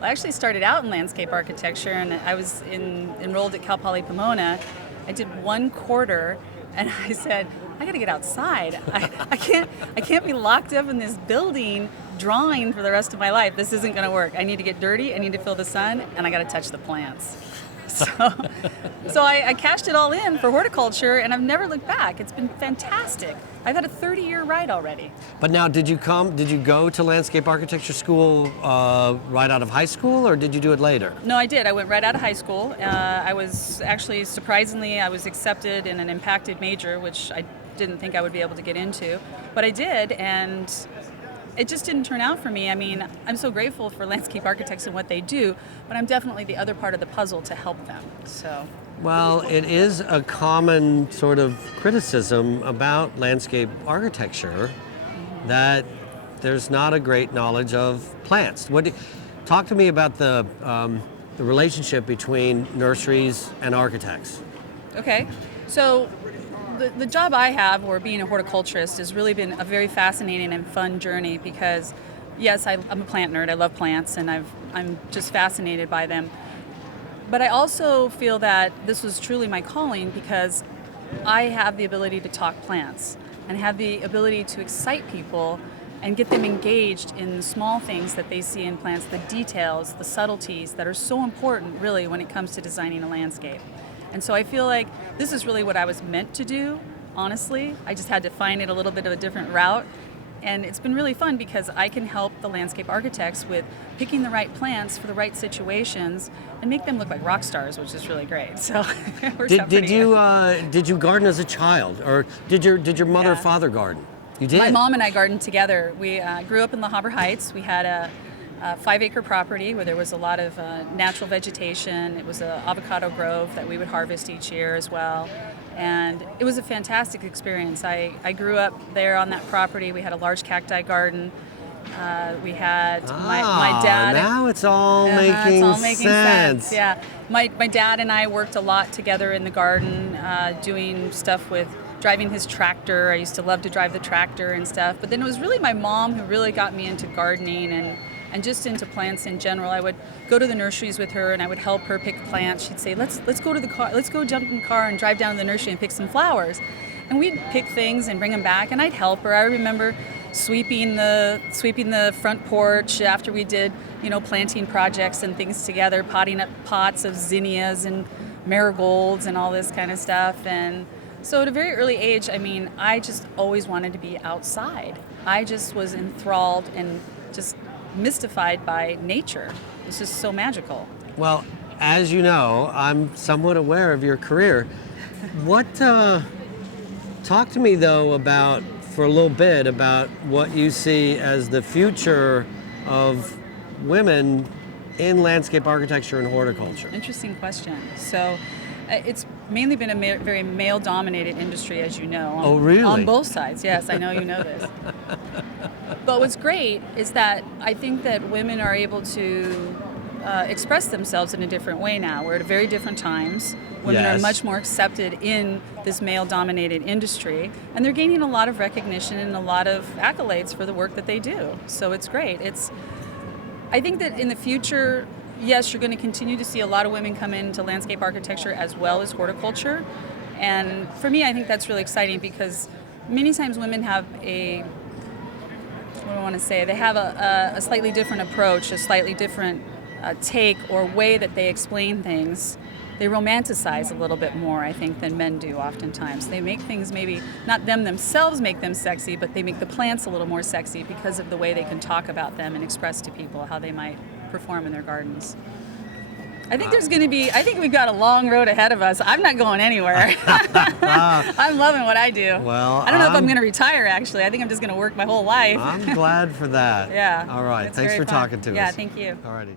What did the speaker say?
I actually started out in landscape architecture, and I was enrolled at Cal Poly Pomona. I did 1 quarter, and I said, I got to get outside. I can't be locked up in this building drawing for the rest of my life. This isn't going to work. I need to get dirty. I need to feel the sun, and I got to touch the plants. So I cashed it all in for horticulture, and I've never looked back. It's been fantastic. I've had a 30-year ride already. But now, did you go to landscape architecture school right out of high school, or did you do it later? No, I did. I went right out of high school. I was actually, surprisingly, I was accepted in an impacted major, which I didn't think I would be able to get into, but I did, and it just didn't turn out for me. I mean, I'm so grateful for landscape architects and what they do, but I'm definitely the other part of the puzzle to help them. So. Well, it is a common sort of criticism about landscape architecture that there's not a great knowledge of plants. Talk to me about the relationship between nurseries and architects. Okay, so the job I have, or being a horticulturist, has really been a very fascinating and fun journey because, yes, I'm a plant nerd. I love plants, and I'm just fascinated by them. But I also feel that this was truly my calling because I have the ability to talk plants and have the ability to excite people and get them engaged in the small things that they see in plants, the details, the subtleties that are so important, really, when it comes to designing a landscape. And so I feel like this is really what I was meant to do, honestly. I just had to find it a little bit of a different route. And it's been really fun because I can help the landscape architects with picking the right plants for the right situations and make them look like rock stars, which is really great. So it works out pretty good. Did you garden as a child, or did your mother or father garden? You did? My mom and I gardened together. We grew up in La Habra Heights. We had a 5-acre property where there was a lot of natural vegetation. It was an avocado grove that we would harvest each year as well. And it was a fantastic experience. I grew up there on that property. We had a large cacti garden. We had my dad. Now it's all making sense. Yeah, my dad and I worked a lot together in the garden, doing stuff with driving his tractor. I used to love to drive the tractor and stuff. But then it was really my mom who really got me into gardening and just into plants in general. I would go to the nurseries with her and I would help her pick plants. She'd say, let's go to the car, let's go jump in the car and drive down to the nursery and pick some flowers. And we'd pick things and bring them back, and I'd help her. I remember sweeping the front porch after we did, planting projects and things together, potting up pots of zinnias and marigolds and all this kind of stuff. And so at a very early age, I just always wanted to be outside. I just was enthralled and just mystified by nature. It's just so magical. Well, as you know, I'm somewhat aware of your career. Talk to me though for a little bit about what you see as the future of women in landscape architecture and horticulture. Interesting question. So it's mainly been a very male-dominated industry, as you know. Oh, really? On both sides, yes, I know you know this. But what's great is that I think that women are able to express themselves in a different way now. We're at very different times. Women Yes. are much more accepted in this male-dominated industry, and they're gaining a lot of recognition and a lot of accolades for the work that they do. So it's great. I think that in the future, yes, you're going to continue to see a lot of women come into landscape architecture as well as horticulture. And for me, I think that's really exciting because many times women have they have a slightly different approach, a slightly different take or way that they explain things. They romanticize a little bit more, I think, than men do oftentimes. They make things maybe, not them themselves make them sexy, but they make the plants a little more sexy because of the way they can talk about them and express to people how they might perform in their gardens. I think I think we've got a long road ahead of us. I'm not going anywhere. I'm loving what I do. Well, I don't know if I'm going to retire, actually. I think I'm just going to work my whole life. I'm glad for that. Yeah. All right. It's Thanks very for fun. talking to us. Yeah, thank you. All righty.